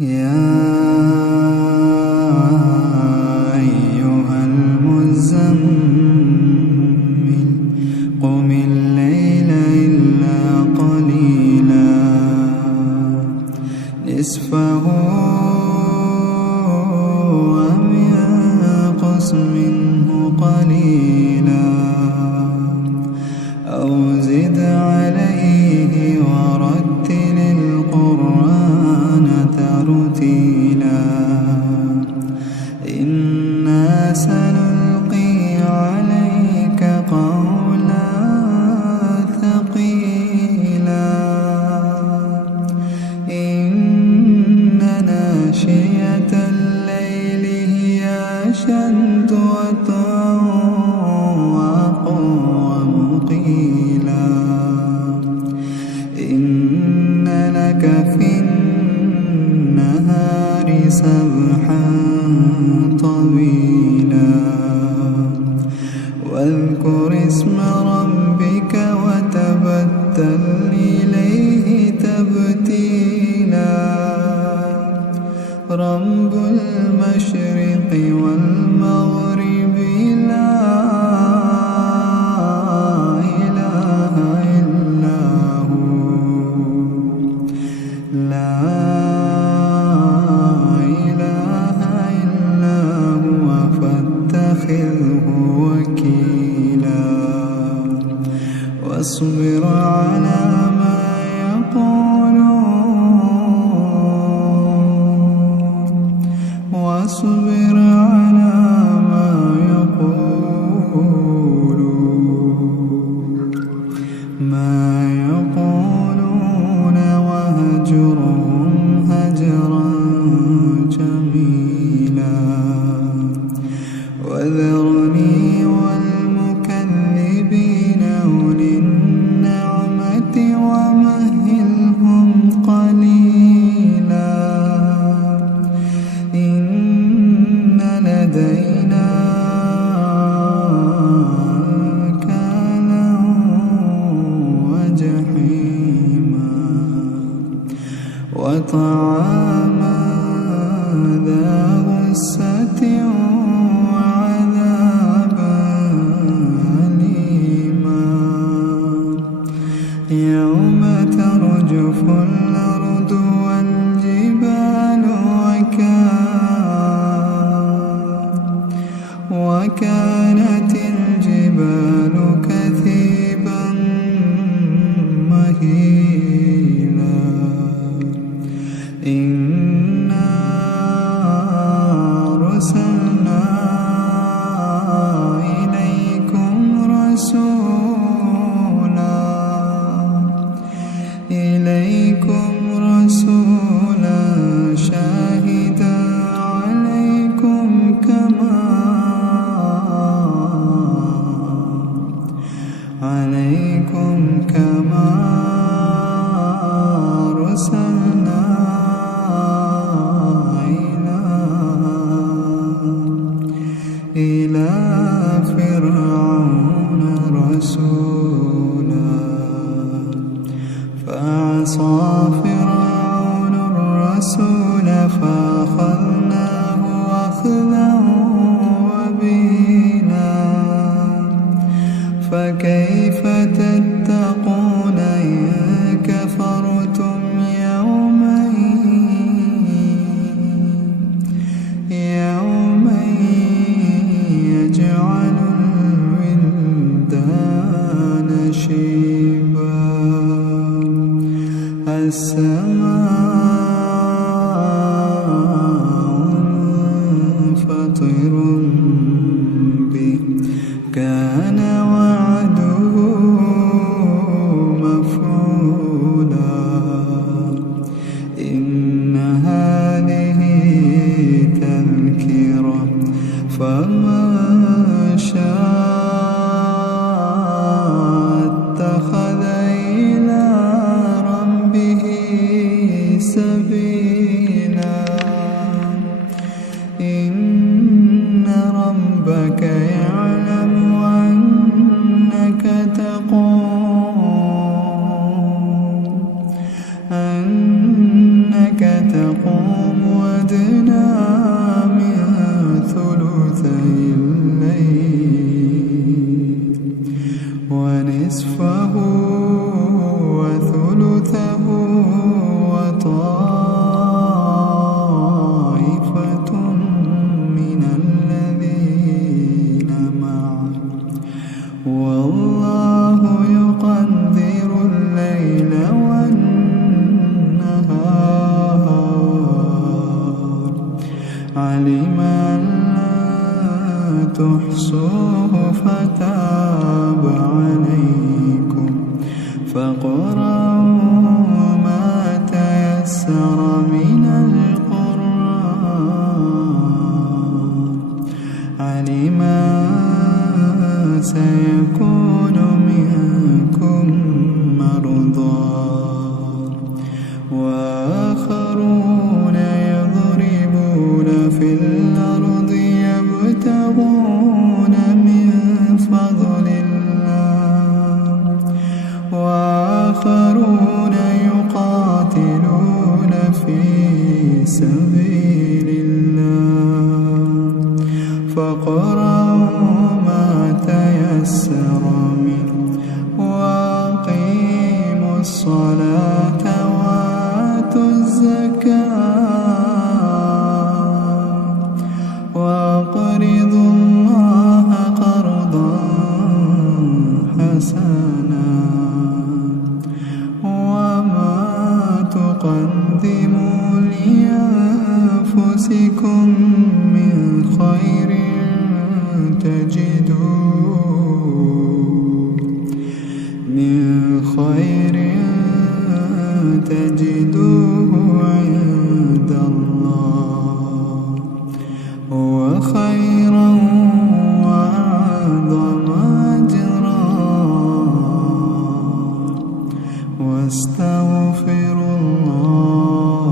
يا أيها المزمل قم الليل إلا قليلا نصفه أو ينقص منه قليلا أو زد عليه ورتل القرآن ترتيلا إنا سنلقي عليك قولا ثقيلا إن ناشئة الليل هي أشد وطئا وأقوم قيلا إن لك في النهار سبحا طويلا واذكر اسم ربك وتبتل إليه تبتيلا رب المشرق والمغرب لا إله إلا هو لا إله إلا هو فاتخذه وكيلا واصبر على ما يقولون واصبر على ما يقولون واهجرهم هجرا جميلا وذرني والمكذبين أولي النعمة ومهلهم قليلا إن لدينا أنكالا وجحيما وطعاما ذا غصة وعذابا أليما يوم ترجف الأرض والجبال وكانت الجبال كثيبا مهيلا إنا أرسلنا إليكم رسولا شاهدا عليكم كما أرسلنا إلى فرعون رسولا فعصى فرعون الرسول فأخذناه أخذا وبيلا فكيف تتقون إن كفرتم يوما يجعل الولدان شيبا السماء منفطر به كان وعده مفعولا إن هذه تذكرة فمن شاء اتخذ إلى ربه سبيلا إن ربك يعلم أنك تقوم يقوم أدنى من ثلثي الليل ونصفه وثلثه وطائفة من الذين معه والله يقدر الليل والنهار علم أن لا تحصوه فتاب عليكم فاقرؤوا ما تيسر من القرآن علم سيكون منكم مرضى وآخرون يضربون في الأرض يبتغون من فضل الله وآخرون يقاتلون في سبيل الله فاقرؤوا ما تيسر منه وأقيموا الصلاة وآتوا الزكاة وأقرضوا الله قرضا حسنا وما تقدموا لأنفسكم من خير تجدوه عند الله هو خيرا وأعظم أجرا واستغفر الله